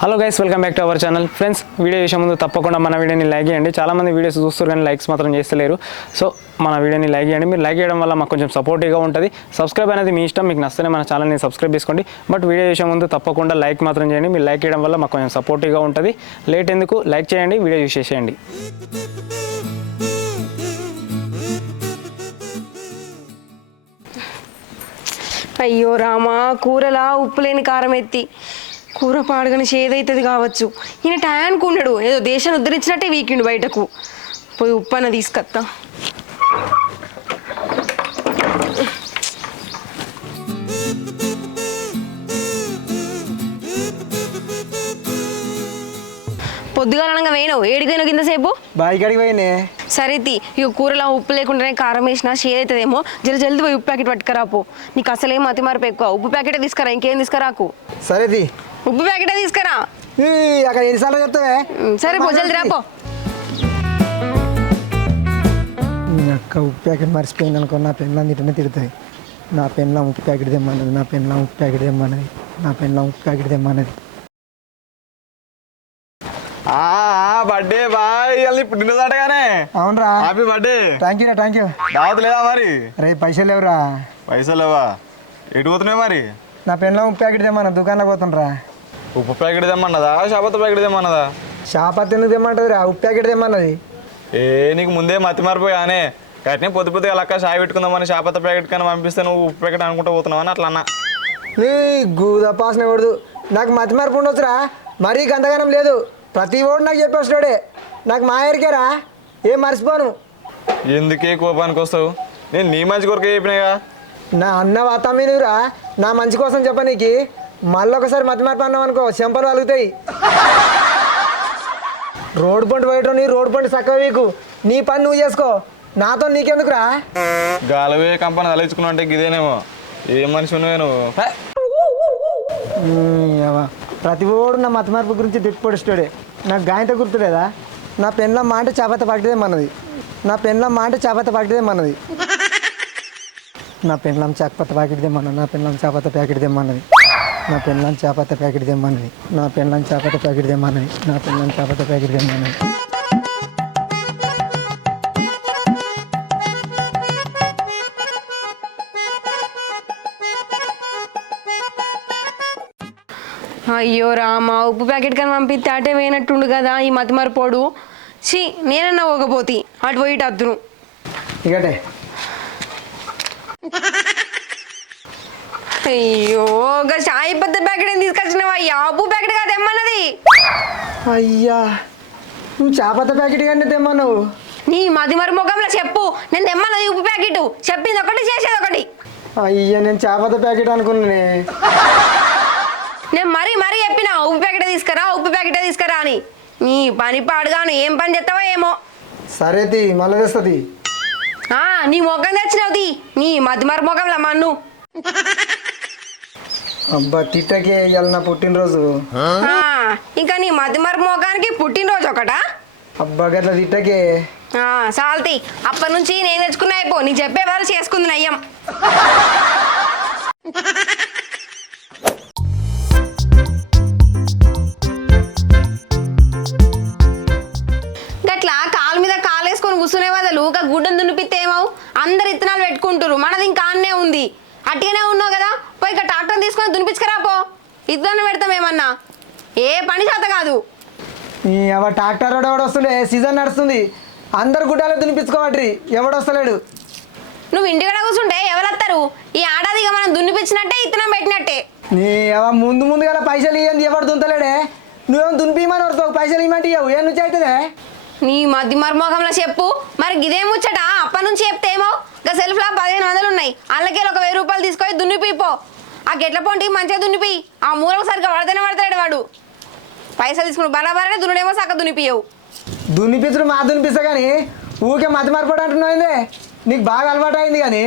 Hello guys, welcome back to our channel. Friends, video చేసే ముందు తప్పకుండా మన వీడియోని లైక్ చేయండి. చాలామంది వీడియోస్ చూస్తారు కానీ లైక్స్ మాత్రం చేస్తలేరు. సో మన వీడియోని లైక్ చేయండి. మీరు లైక్ చేయడం వల్ల మాకు కొంచెం సపోర్టివ్గా ఉంటుంది. సబ్స్క్రైబ్ అనేది మీ ఇష్టం, మీకు నచ్చితే మన ఛానల్ని సబ్స్క్రైబ్ చేసుకోండి. బట్ వీడియో చేసే ముందు తప్పకుండా లైక్ మాత్రం చేయండి. మీరు లైక్ చేయడం వల్ల మాకు కొంచెం సపోర్టివ్గా ఉంటుంది. లేట్ ఎందుకు, లైక్ చేయండి, వీడియో చూసేసేయండి. అయ్యో రామా, కూరలా ఉప్పు లేని కారం ఎత్తి కూర పాడగని చేదైతుంది కావచ్చు. ఈయన టయానికి ఉన్నాడు, ఏదో దేశాన్ని ఉద్ధరించినట్టే వీకిండు. బయటకు పోయి ఉప్పు అన్న తీసుకొస్తా. పొద్దుగాలనగా వేయను, ఏడికైనా కిందసేపు బాయి కాడికి పోయినే. సరే ఇక కూరలా ఉప్పు లేకుండానే కారం వేసినా చేదవుతుందేమో. జల్దీ పోయి ఉప్పు ప్యాకెట్ పట్టుకురాపో. నీకు అసలేం అతి మార్పు ఎక్కువ. ఉప్పు ప్యాకెటే తీసుకురా, ఇంకేం తీసుకురాకు. సరేది, ఉప్పు ప్యాకెటే తీసుకురా. అక్కడ ఎన్నిసార్లు చెప్తావే. సరే పో, జల్దీ రాపో. అక్క ఉప్పు ప్యాకెట్ మర్చిపోయింది అనుకో, నా పెన్లాం తిట్టనే తిడుతుంది. నా పెన్లాం ఉప్పు ప్యాకెట్ తెమ్మన్నది, నా పెన్లాం ఉప్పు ప్యాకెట్ తెమ్మన్నది, నా పెన్లాం ఉప్పు ప్యాకెట్ తెమ్మన్నది. బర్త్డే బాయ్, ఇప్పుడు నిన్నదాటగానే. అవునరా, హ్యాపీ బర్త్డే. థ్యాంక్ యూ రా, థ్యాంక్ యూ. దావత్ లేదా మరి? రే పైసలు లేవురా. పైసలు లేవా? ఎటు పోతున్నాయి మరి? నా పెన్లాం ఉప్పు ప్యాకెట్ తెమ్మన్నా, దుకాణంలో పోతుండ్రా. ఉప్పు ప్యాకెట్ తెమ్మన్నదా, షాపత్త ప్యాకెట్ తెమ్మన్నదా? షాపత్తి ఎందుకు తెమ్మంటది రా, ఉప్పు ప్యాకెట్ తెమ్మన్నది. నీకు ముందే మతి మారిపోయానే. కట్నే పొద్దు అలక్క షాయి పెట్టుకుందామని షాపత్త ప్యాకెట్ కన్నా పంపిస్తే నువ్వు ఉప్పు ప్యాకెట్ అనుకుంటూ పోతున్నావని అట్లా అన్నా. నీ గూదపాసన కూడదు, నాకు మతి మార్పు ఉండొచ్చురా. మరీ గంతగానం లేదు. ప్రతి ఓడు నాకు చెప్పేస్తాడే. నాకు మా ఎరికేరా, ఏం మర్చిపోను. ఎందుకే కోపానికి వస్తావు? నేను నీ మంచి కొరకే చెప్పినాగా. నా అన్న వాతామీనురా, నా మంచి కోసం చెప్పనీకి. మళ్ళీ ఒకసారి మతి మార్పు అన్నాం అనుకో, చెంపలు వలుగుతాయి. రోడ్డు పంట పోయేటోని రోడ్డు పంట చక్కగా వీకు. నీ పని నువ్వు చేసుకో, నాతో నీకెందుకురా. గాలవే కంపెనీ తలెచ్చుకున్నావు అంటే ఇదేనేమో. ఏం మనిషి ఉన్నావే నువ్వు? ప్రతి ఓడు నా మతి మార్పు గురించి తిప్పిపడిస్తాడే. నాకు గాయంతో గుర్తులేదా? నా పెన్లో మాట చేపత పక్కదేమన్నది, నా పెన్లో మాట చేపత పక్కదేమన్నది, నా పెన్లం చేపత ప్యాకెట్ తెమ్మన్నది, నా పెన్లం చేపత ప్యాకెట్ తెమ్మన్నది, నా పెన్లం చేపత ప్యాకెట్ తెమ్మన్నది, నా పెన్లం చేపత ప్యాకెట్ తెమ్మన్నది, నా పెన్లం చేపత ప్యాకెట్ తెమ్మన్నది. అయ్యో రామా, ఉప్పు ప్యాకెట్ కానీ పంపిస్తే అటే వేయనట్టుండు కదా ఈ మతి మరిపోడు. ఛీ, నేనన్నా పోకపోతే అటు పోయి అద్దును. ఇకటే అయ్యో, ఒక చాయ్ పెద్ద ప్యాకెట్ ఏం తీసుకొచ్చినావా? అయ్యా, ఉప్పు ప్యాకెట్ కాదు తెమ్మన్నది. అయ్యా, నువ్వు చేపత ప్యాకెట్ కానీ తెమ్మన్నావు. నీ మతి మరి ముఖంలో చెప్పు, నేను తెమ్మన్నది ఉప్పు ప్యాకెట్. చెప్పింది ఒకటి, చేసేది ఒకటి. అయ్యా, నేను చేపత ప్యాకెట్ అనుకున్నానే. నేను మరీ చెప్పినా ఉప్పు ప్యాకెట్ తీసుకురా, ఉప్పు ప్యాకెట్ తీసుకురా అని. నీ పని పాడుగాను, ఏం పని చేస్తావో ఏమో. సరే తీ, మళ్ళీ తెస్తుంది. నీ మొఖం తెచ్చినవుది, నీ మధ్యమారి మొఖంలా మన్ను. అబ్బా తిట్టకే, ఇవాళ నా పుట్టినరోజు. ఇంకా నీ మధ్యమారి మొఖానికి పుట్టినరోజు ఒకటా? అబ్బా గట్ల తిట్టకే. సాల్తి, అప్పటి నుంచి నేను తెచ్చుకున్నా అయిపో. నీ చెప్పే వాళ్ళు చేసుకుంది నయ్యం. గట్లా కాలు మీద కాలేసుకొని కూర్చునే బదులు ఒక గుడ్డను దున్నిపిస్తే ఏమవు? అందరు ఇత్తనాలు పెట్టుకుంటారు, మనది ఇంకా ఆన్నే ఉంది. అట్టిగానే ఉన్నావు కదా, పోయి ఇక ట్రాక్టర్ తీసుకొని దునిపించుకురాపో. ఇద్దరు పెడతాం ఏమన్నా, ఏ పని చేత కాదు. ట్రాక్టర్ ఎవడు వస్తుండే, సీజన్ నడుస్తుంది, అందరు గుడ్డాలే దునిపించుకోవట్రి, ఎవడు వస్తలేడు. నువ్వు ఇంటికడ కూర్చుంటే ఎవరు వస్తారు? ఈ ఆడాది ఇక మనం దున్నిపించినట్టే ఇత్తనం పెట్టినట్టే. నీ ముందు గల పైసలు ఇవ్వండి, ఎవడు దుంతలేడే. నువ్వేమో దునిపిమని వస్తావు, పైసలు ఇవ్వమంటే ఇవ్వవు. ఏం నుంచి అవుతుందే? నీ మధ్య మర్మోగంలో చెప్పు. మరి గిదే ముచ్చట అప్పటి నుంచి చెప్తే ఏమో. ఇంకా సెల్ఫ్లో 1500 ఉన్నాయి, అందుకే ఒక 1000 రూపాయలు తీసుకొని దున్నిపిపో. ఆ గెట్ల పొంటి మంచిగా దున్నిపి. ఆ మూలకు సరిగ్గా పడతాడు వాడు. పైసలు తీసుకుని బరాబరనే దున్నుడేమో సక్క దున్నిపియవు. దున్నిపించడు మా దునిపిస్తా కానీ ఊరికే మతి మరపడు అంటున్నాయిందే. నీకు బాగా అలవాటు అయింది కానీ.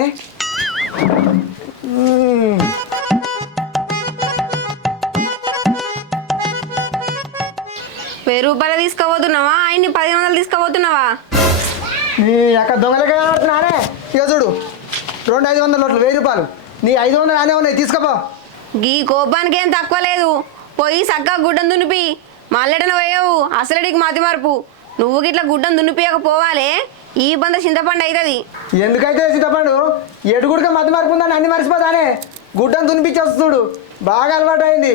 1000 రూపాయలు తీసుకోబోతున్నావా? ఆయన్ని 1500 తీసుకోబోతున్నావా? నీ అక్కడ దొంగలకే కనబడుతున్నానే. ఇక చూడు, 2 500 నోట్లు 1000 రూపాయలు. నీ 500 అనే ఉన్నాయి, తీసుకోపో. గీ కోపానికి ఏం తక్కువ లేదు. పోయి సక్క గుడ్డం దునిపి మల్లెటన పోయావు అసలడికి మతి మార్పు నువ్వు గిట్లా గుడ్డం దునిపియకపోవాలి ఈ బంద చింతపండు అవుతుంది ఎందుకైతే సీతపండు ఎడుగుడిగా మతి మరుపుందని అన్ని మర్చిపోతానే గుడ్డను తునిపించేస్తుడు బాగా అలవాటు అయింది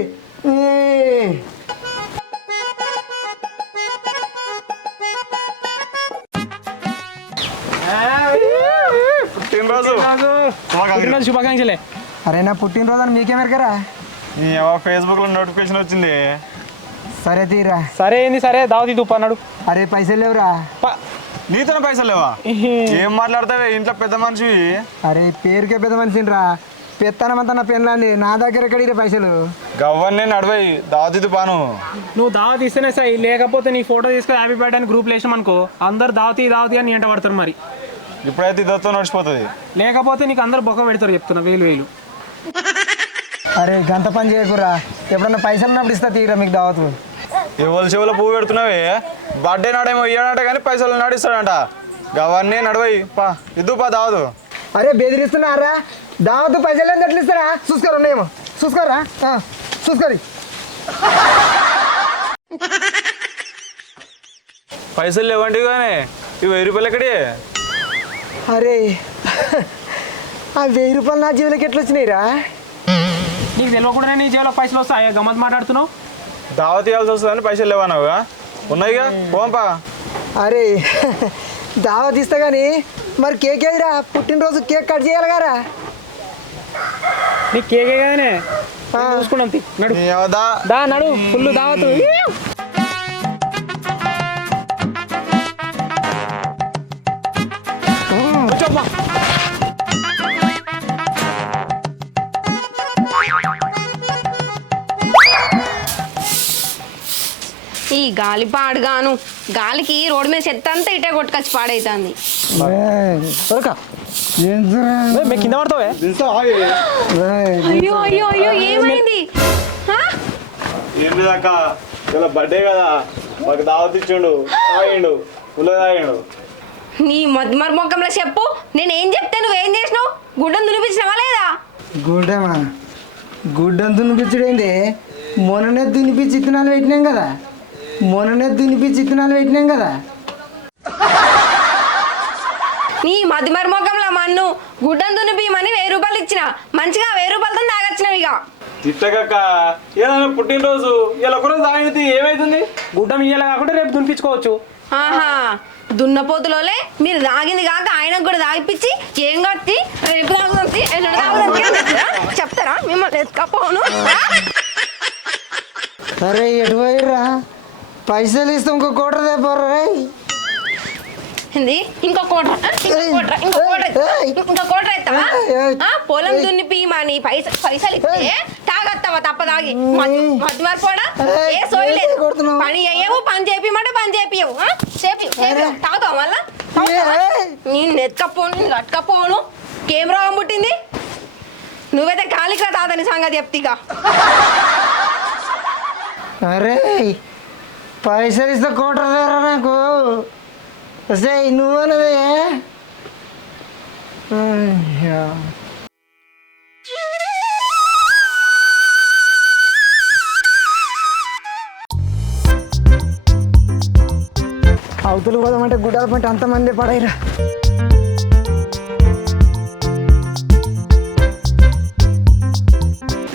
పుట్టినరోజు పుట్టినరోజు శుభాకాంక్షలే. అరే నా పుట్టినరోజు అని మీకేమెరకరా ఫేస్బుక్లో నోటిఫికేషన్ వచ్చింది. సరే తీరా సరే ఏంది సరే దావతి తుప్పు అన్నాడు. అరే పైసలు లేవురా నీతోనే పైసలు లేవా? ఏం మాట్లాడతావే ఇంట్లో పెద్ద మనిషి? అరే పేరుకే పెద్ద మనిషిని రా పెత్తనమంతా నా పెళ్ళండి నా దగ్గర ఎక్కడికి పైసలు గవ్వన్నే నడవయి దావతి పాను. నువ్వు దావతి ఇస్తేనే సై లేకపోతే నీ ఫోటో తీసుకొని హ్యాపీ బర్త్డే అని గ్రూప్లో వేసాం అనుకో అందరు దావతి దావతి అని ఎంట పడతారు. మరి ఇప్పుడైతే ఇద్దరితో నడిచిపోతుంది. లేకపోతే నీకు అందరు బొక్క పెడతారు చెప్తున్నా వేలు. అరే గంత పని చేయకురా ఎప్పుడన్నా పైసలు ఉన్నప్పుడు ఇస్తా తీరా మీకు దావతు ఎవరి చెవులో పువ్వు పెడుతున్నావే బర్త్డే నాడేమో ఇయ్యాడంట కానీ పైసలు నడిస్తాడంట. గవన్నీ నడవయి పా ఇద్దు పా దావదు. అరే బెదిరిస్తున్నారా దావతు పైసలు ఎంత ఎట్లా ఇస్తారా చూసుకోరు ఉన్నాయేమో చూసుకోరా చూసుకోరి పైసలు లేవండి కానీ ఇవి 1000 రూపాయలు ఎక్కడి? అరే ఆ 1000 రూపాయలు నా జీవులకి ఎట్లా వచ్చినాయిరా నీకు తెలియకుండా నీ జేబులో పైసలు వస్తాయి గమ్మత్ మాట్లాడుతున్నావు. దావత్ ఇవ్వాల్సి వస్తుందని పైసలు లేవన్నావుగా ఉన్నాయిగా పోంపా. అరే దావత్ ఇస్తా కానీ మరి కేక్ ఏదిరా పుట్టినరోజు కేక్ కట్ చేయాలి గారా నీ కేకే కదనే చూసుకున్నాం నడు దా నడు ఫుల్ దావతు. ఈ గాలి పాడుగాను గాలికి రోడ్డు మీద చెత్త అంతా ఇటే కొట్టుకొచ్చి పాడైతుంది కింద పడతావే. అయ్యో అయ్యో అయ్యో ఏమైంది ఏంటి దాకా ఇలా బర్త్డే కదా మాకు దావత్ ఇచ్చిండు తాగిండు ఉల్ల తాగిండు. నీ మధ్యమర్ మొక్కంలో చెప్పు నేనేం చెప్తే నువ్వేం చేసినావు గుడ్డను దునిపించినావా లేదా గుడ్డమా గుడ్డను దునిపించడేంటి మొన్ననే దునిపించి ఇత్తనాలు పెట్టినాం కదా నీ మధ్యమర్ మొక్కంలో మన్ను గుడ్డను దునిపిమని 1000 రూపాయలు ఇచ్చిన మంచిగా 1000 రూపాయలతో తాగొచ్చినావు ఇక తిట్టకక్క ఏదైనా పుట్టినరోజు ఇలా ఒకరోజు తాగితే ఏమైతుంది? గుడ్డం ఇయ్యాలి కాకుండా రేపు దునిపించుకోవచ్చు. ఆహా దున్నపోతులోలే మీరు తాగింది కాక ఆయనకు కూడా తాగిపించి ఏం కట్టి రేపు తాగుదంతి ఎల్లుండి తాగుదంతి అని చెప్తారా మిమ్మల్ని ఎత్తుకపోను అరే ఎటు పోయిర్రా పైసలు ఇస్తే ఇంకో కోట పోర్రా ఏంది ఇంకో కోట ఎత్తావా పొలం దున్నిపిమని పైసలు ఇస్తే తాగత్తావా తప్ప తాగి మధ్యమరిపోడా ఏ సోయలేదు పని అయ్యావు పని చేపిమంటే పని చేపియవు తాగుతావు మళ్ళా నేను ఎత్తుకపోను నేను కట్టుకపోను కేం రోగం పుట్టింది నువ్వైతే కాలికి తాతని సంగతి చెప్తిగా అరే పైసలు ఇస్తే కోట నాకు వస్తే నువ్వు అన్నదే అవతలు పోదామంటే గుడ్డాల పంట అంతమంది పడైరా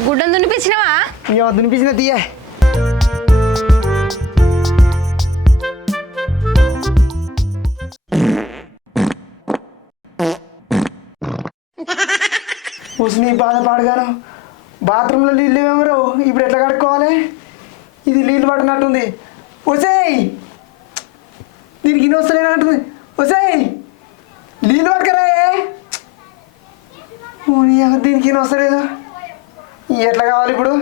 గుడ్డను దునిపించినావా దునిపించిన తీయ నీ బాధ పాడగాను బాత్రూంలో నీళ్ళు ఏమో ఇప్పుడు ఎట్లా కడుక్కోవాలి ఇది నీళ్ళు పడినట్టుంది వసేయ్ దీనికి ఇన్ని వస్తలేనట్టుంది వసేయ్ నీళ్ళు పట్టుకరాయే దీనికి ఇన్ని వస్తలేదు ఎట్లా కావాలి ఇప్పుడు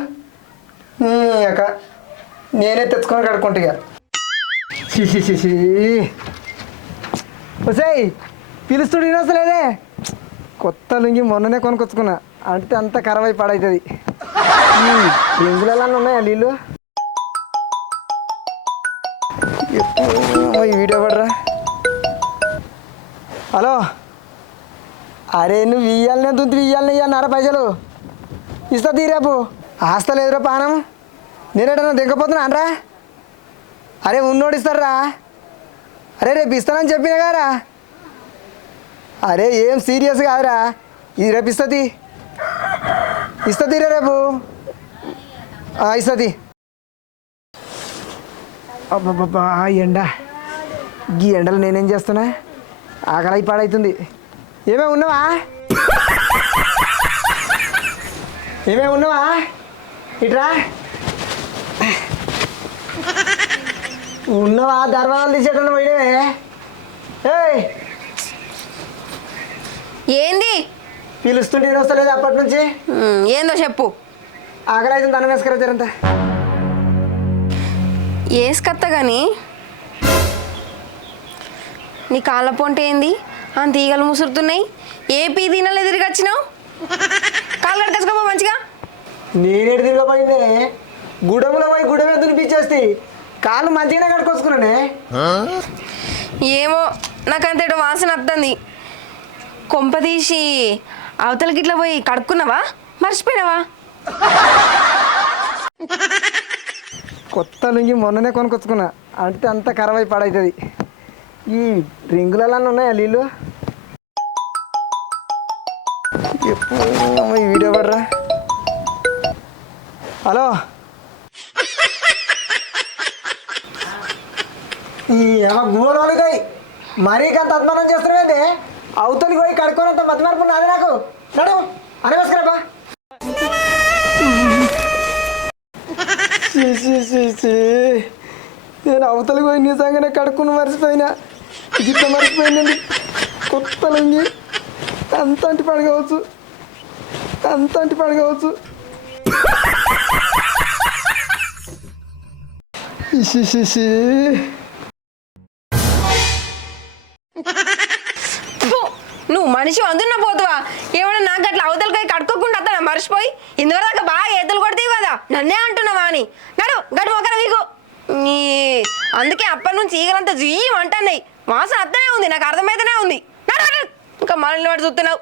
అక్క నేనే తెచ్చుకొని కడుక్కుంటా ఇక వసేయ్ పిలుస్తుడు ఇన్ని వస్తలేదే కొత్త లుంగి మొన్ననే కొనుక్కొచ్చుకున్నా అంటే అంత ఖరాబ్ పాడవుతుంది లింగులలో ఉన్నాయా నీళ్ళు ఈ వీడియో పడరా హలో అరే నువ్వు ఇయ్యాలనే దుంతి ఇయ్యాలనే ఇయ్యాలన్నారా పైసలు ఇస్తా తీరేపు ఆస్తలేదురా పానం నేనేటన్నా దిగపోతున్నా అనరా? అరే ఉన్నోడు ఇస్తారా? అరే రేపు ఇస్తానని చెప్పిన గారా. అరే ఏం సీరియస్ కాదురా, ఇది రేపు ఇస్తుంది రేపు ఇస్తుంది. అబ్బబ్బా ఎండ, ఈ ఎండలు నేనేం చేస్తున్నా, ఆకలి పాడవుతుంది. ఏమేమి ఉన్నావా? ఏమేమి ఉన్నావా? ఇట్రా ఉన్నవా? దర్వాజాలు తీసేటప్పుడు పోయినవే. ఏయ్ ఏంది పిలుస్తుంటే నేను వస్తలేదు అప్పటి నుంచి. ఏందో చెప్పు. ఆకలి అయితే దండం వేసుకురా జరంతా. ఏసుకత్త కానీ నీ కాళ్ళ పొంట ఏంది అంత ఈగలు ముసురుతున్నాయి? ఏ పీ దీనాలు తిరిగి వచ్చినావు? కాళ్ళు కట్టుకోపో మంచిగా. నేనేడు తిరగపోయిందే, గుడములో పోయి గుడమే దునిపించేస్తే కాళ్ళు మంచిగానే కట్టుకొచ్చుకున్నానే. ఏమో నాకంత ఇటు వాసన వస్తుంది. కొంప తీసి అవతలకి ఇట్లా పోయి కడుక్కున్నావా, మర్చిపోయినావా? కొత్త లుంగి మొన్ననే కొనుక్కొచ్చుకున్నా, అంటే అంత ఖరాబ్ అయి పాడవుతుంది. ఈ రింగులలో ఉన్నాయా నీళ్ళు? ఎప్పుడు ఈ వీడియో పడరా. హలో, ఈ గోడోలుగాయి మరీ అంత అద్మానం చేస్తున్నావేంటి? అవతలికి పోయి కడుక్కోనంత మతిమార్పు నాది నాకు. నడు అనవసరమా? నేను అవతలికి పోయి నిజంగానే కడుక్కుని మర్చిపోయినా. గిట్ల మర్చిపోయిందండి. కొత్త లుంగి అంత అంటి పడగవచ్చు, అంత అంటి పడగవచ్చు. నువ్వు మనిషి అందున్న పోతువా? ఏమన్నా నాకు అట్లా అవతలకై కడుక్కోకుండా అతను మర్చిపోయి ఇందువరకు బాగా ఎద్దులు కొడతావు కదా, నన్నే అంటున్నావా అని. నడు గడు ఒకరు మీకు అందుకే అప్పటి నుంచి ఈగలంతా జీయం అంటున్నాయి. వాసన అత్తనే ఉంది, నాకు అర్థమైతేనే ఉంది. నడు నడు, ఇంకా మనల్ని వాడు చూస్తున్నావు.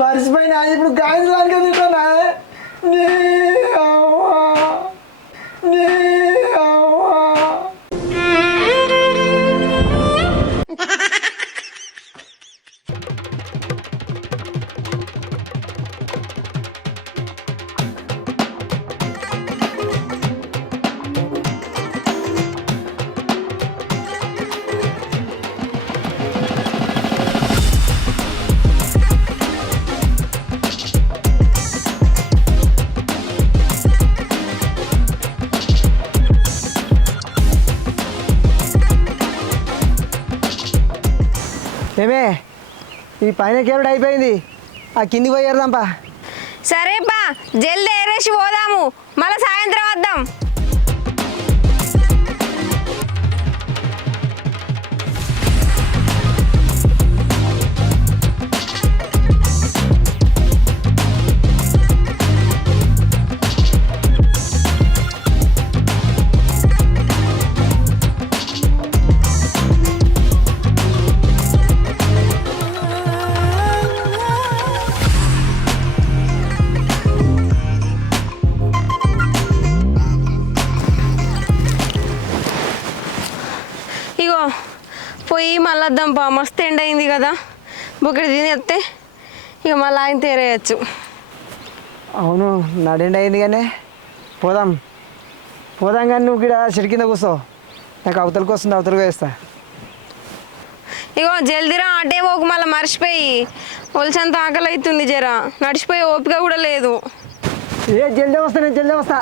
మర్చిపోయినా ఇప్పుడు గాయలు లాగా తింటున్నా. ఏమే ఈ పైన కేబుల్ అయిపోయింది, ఆ కింది పోయేద్దాంపా. సరే బా, జల్దీ ఏరేసి పోదాము, మళ్ళీ సాయంత్రం వద్దాం. ఇగో పోయి మళ్ళీ వద్దాంపా, మస్తు ఎండ అయింది కదా. బుక్కడి తినేస్తే ఇక మళ్ళీ ఆయన తేరేయచ్చు. అవును నడెండి అయింది కానీ పోదాం కానీ నువ్వు ఇక్కడ చెట్టు కింద కూర్చో, నాకు అవతలకి వస్తుంది, అవతలకి వేస్తా. ఇగో జల్దీరా, అటే పోకు మళ్ళీ మర్చిపోయి. ఒలిచంత ఆకలి అవుతుంది, జర నడిచిపోయి ఓపిక కూడా లేదు. జల్దీ వస్తా, నేను జల్దీ వస్తా.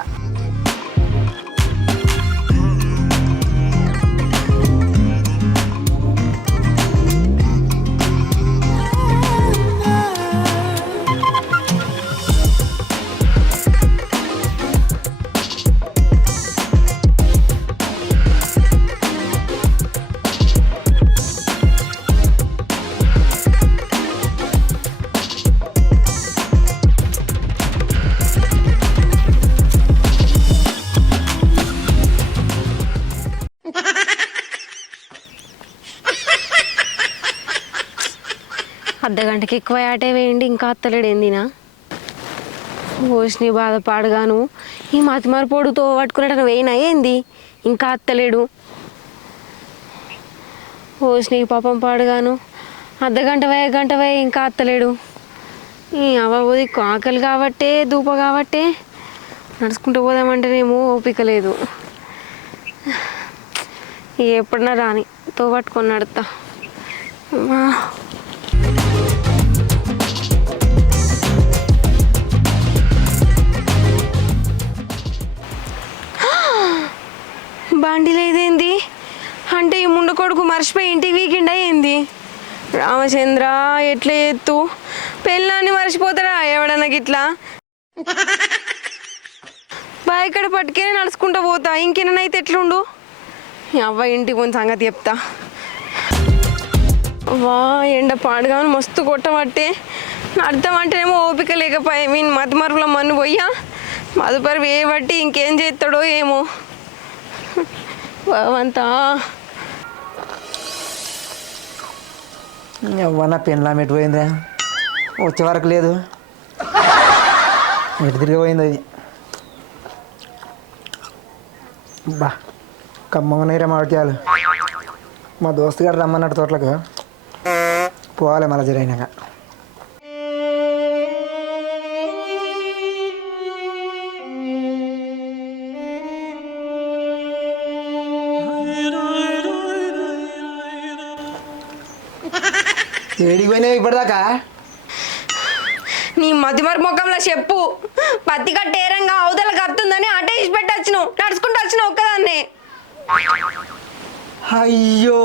అర్ధగంటకి ఎక్కువ ఆటే వేయండి, ఇంకా అత్తలేడు ఏందినా. ఓష్ని బాధపాడుగాను ఈ మతిమార్పోడుతో పట్టుకున్నట్టు వేయినా ఏంది ఇంకా అత్తలేడు. ఓష్ని పాపం పాడుగాను గంట వే ఇంకా అత్తలేడు. ఈ అవ్వబోది ఆకలి కాబట్టే దూప కాబట్టే నడుచుకుంటూ పోదామంటేనేమో ఓపిక లేదు. ఎప్పుడన్నా రాని తో పట్టుకొని నడుతా. అమ్మా. బండి లేదేంది అంటే ఈ ముందు కొడుకు మర్చిపోయి ఇంటికి వీకిండ్ అయ్యింది. రామచంద్ర ఎట్లా ఎత్తు పెళ్ళాన్ని మర్చిపోతారా ఎవడన్నా గిట్లా ఇక్కడ పట్టుకే నడుచుకుంటూ పోతా. ఇంకేనైతే ఎట్లుండు అవ్వ ఇంటికి పోయిన సంగతి చెప్తా. వా ఎండ పాడుగాను మస్తు కొట్టబట్టే నడతామంటేనేమో ఓపిక లేకపోయా. వీని మతి మరుపుల మన్ను పోయా మదుపరి వేయబట్టి ఇంకేం చేస్తాడో ఏమో. అంతా నా పెన్లా ఎటు పోయిందా వచ్చే వరకు లేదు ఎటు తిరిగి పోయింది అది. బా కమ్మనేరా మామిడికాయలు. మా దోస్తు గారు రమ్మన్నాడు తోటలకు పోవాలి మళ్ళీ జరిగినాక. ఏడికి పోయినావు ఇప్పటిదాకా? నీ మతిమర ముఖంలో చెప్పు పత్తి కట్టేరంగా అవతల కత్తుందని అటే ఇచ్చి పెట్టి వచ్చినావు నడుచుకుంటూ వచ్చినావు ఒక్కదాన్నే. అయ్యో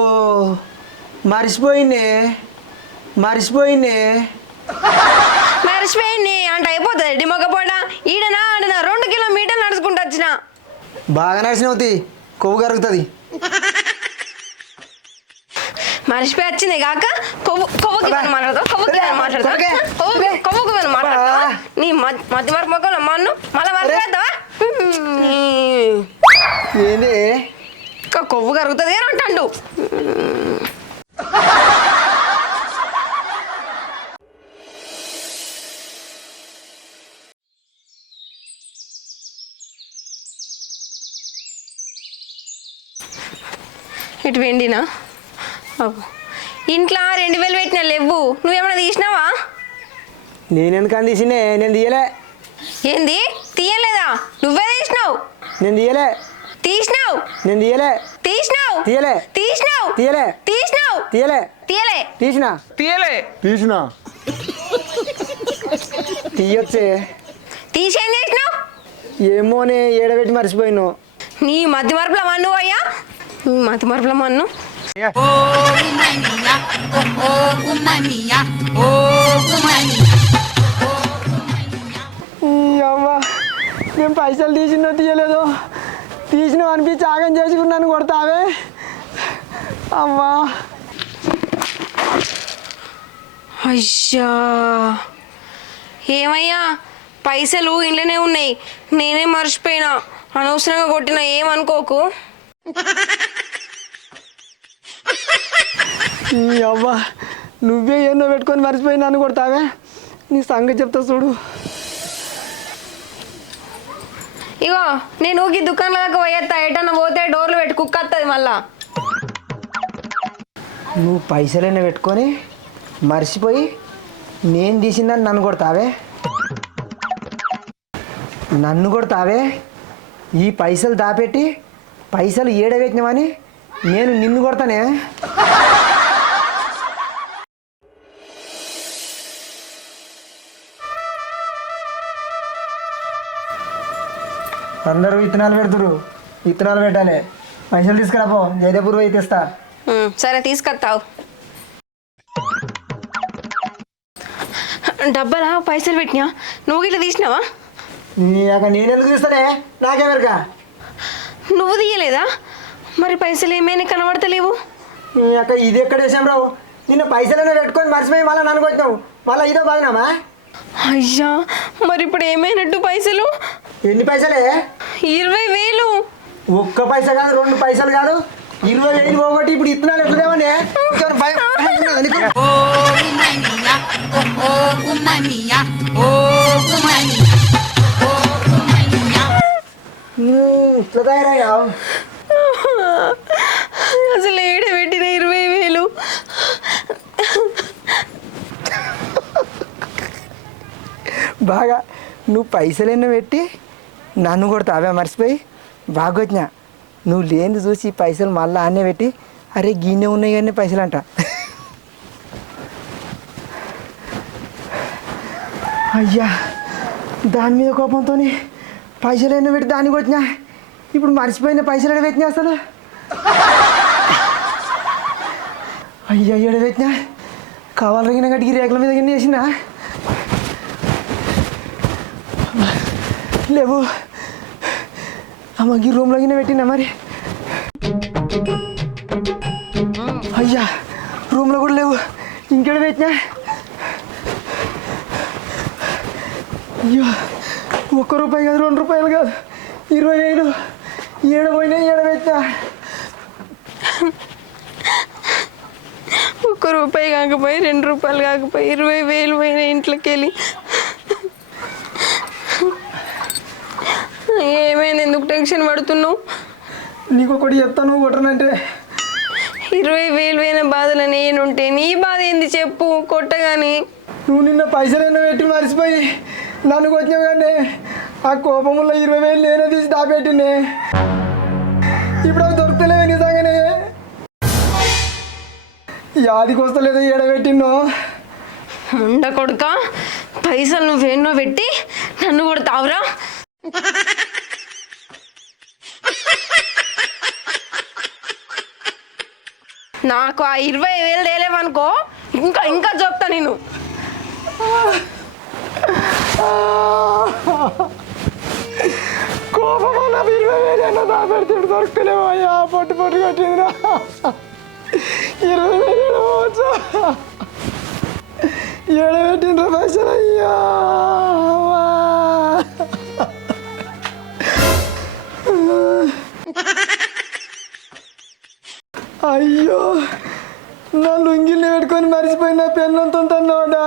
మర్చిపోయింది మర్చిపోయింది అంటే అయిపోతుంది డిమొక్కపోడా ఈడనా ఆడనా 2 కిలోమీటర్లు నడుచుకుంటూ వచ్చిన. బాగా నడిచినవుతి కొవ్వు కరుగుతుంది. మర్చిపోయి వచ్చింది కాక కొవ్వుకి మాట్లాడతా నీ మధ్య వరకు మొక్కలు మన్ను మళ్ళీ వరకేద్దావా ఏంది కొవ్వు కరుగుతుంది అని అంటాడు. ఇటు వెండినా ఇంట్లో 2000 పెట్టినా లేవు నువ్వేమైనా తీసినావా? నేనెందుకని తీసినే? నేను తీయలే. ఏంది తీయలేదా? నువ్వే తీసినావు. నేను తీయలే. తీసినావు. నేను తీయలే. తీసినావు. తీయలే. తీసినావు. తీయలే. తీసినావు. తీయలే. తీయలే. తీసినా తీసినా తీయొచ్చే. తీసేం చేసినావు? ఏమోనే ఏడబెట్టి మర్చిపోయిను. నీ మధ్య మరపుల మన్ను అయ్యా నీ మధ్య మరపుల మన్ను. అవ్వా నేను పైసలు తీసినో తీయలేదో తీసినావు అనిపించి ఆగం చేసుకున్నాను కొడతావే అవ్వా. అయ్యా ఏమయ్యా పైసలు ఇంట్లోనే ఉన్నాయి నేనే మర్చిపోయినా అనవసరంగా కొట్టినా ఏమనుకోకు. అవ్వా నువ్వే ఎన్నో పెట్టుకొని మర్చిపోయినాను కొడతావే. నీ సంగతి చెప్తా చూడు. ఇగో నేను ఈ దుకాణంలో దాకా పోయేస్తా ఎటన్నా పోతే డోర్లు పెట్టి కుక్క వస్తుంది మళ్ళా. నువ్వు పైసలైనా పెట్టుకొని మర్చిపోయి నేను తీసిందని నన్ను కొడతావే. నన్ను కొడతావే. ఈ పైసలు దాపెట్టి పైసలు ఏడబెట్టినామని నేను నిన్ను కొడతానే. అందరూ విత్తనాలు పెడుతురు. విత్తనాలు పెట్టాలి. పైసలు తీసుకురాపో జయదేపూర్ పోయి తెస్తా. సరే తీసుకొస్తావు. డబ్బలా పైసలు పెట్టినా నువ్వు ఇట్లా తీసినావా? నేనెందుకు తీస్తానే? నాకేమెరక. నువ్వు తీయలేదా? మరి పైసలు ఏమైనా కనబడతలేవు. ఇది ఎక్కడ వేసాం రావు. నిన్న పైసలైనా పెట్టుకొని మర్చిపోయి మళ్ళీ నన్ను కొట్టినావు. మళ్ళీ ఇదో బాగున్నామా? అయ్యా మరి ఇప్పుడు ఏమైనట్టు పైసలు? ఎన్ని పైసలే? 20,000. ఒక్క పైసా కాదు 2 పైసలు కాదు 20,000 పోగొట్టి ఇప్పుడు ఇత్తనాలు ఎట్లదేమని ఇట్లా తయారయ్యావు అసలు ఏడ పెట్టిన 20,000 బాగా నువ్వు పైసలు ఎన్నో పెట్టి నన్ను కొడతావే మర్చిపోయి బాగా వచ్చినా నువ్వు లేని చూసి ఈ పైసలు మళ్ళీ అన్నే పెట్టి అరే గిన్నె ఉన్నాయి కానీ పైసలు అంట అయ్యా దాని మీద కోపంతో పైసలు ఎన్నో పెట్టి దానికి వచ్చినా ఇప్పుడు మర్చిపోయిన పైసలు ఎడ పెట్టినా అసలు అయ్యా ఎడ పెట్టినా కావాలగిన గడికి రేకుల మీద గిన్నె వేసినా లేవు అమ్మకి రూమ్లో గిన్నె పెట్టినా మరి అయ్యా రూమ్లో కూడా లేవు ఇంకెడ పెట్టినా అయ్యో ₹1 కాదు ₹2 కాదు 20,000 ఏడ పోయినా ఏడ పెట్టినా ₹1 కాకపోయి ₹2 కాకపోయి 20,000 పోయిన ఇంట్లోకి వెళ్ళి ఏమైంది? ఎందుకు టెన్షన్ పడుతున్నావు? నీకు ఒకటి చెప్తాను నువ్వు కొట్టనంటే 20,000 పోయిన బాధలు నేనుంటే నీ బాధ ఏంది చెప్పు కొట్టగాని. నువ్వు నిన్న పైసలు ఎన్నో పెట్టి మర్చిపోయి నన్ను కొట్టినావు కానీ ఆ కోపంలో 20,000 నేనే తీసి దాపెట్టినే ఇప్పుడు అవి దొరుకుతలేవు నిజంగానే యాదికి వస్తలేదో ఏడబెట్టినో ఉండ కొడుక పైసలు నువ్వేన్నో పెట్టి నన్ను కొడతావురా. నాకు ఆ 20,000 తేలేవనుకో ఇంకా ఇంకా చెప్తా నేను. కోపం వల్ల 20,000 అన్న దాపెడితే దొరుకుతలేవు అయ్యా పొట్టు పొట్టు కట్టిందిరా 20,000 పోవచ్చు ఏడబెట్టిండ్రా పైసలు అయ్యా అయ్యో నా లుంగిల్ని పెట్టుకొని మర్చిపోయిన పెన్నంతో తన్నాడా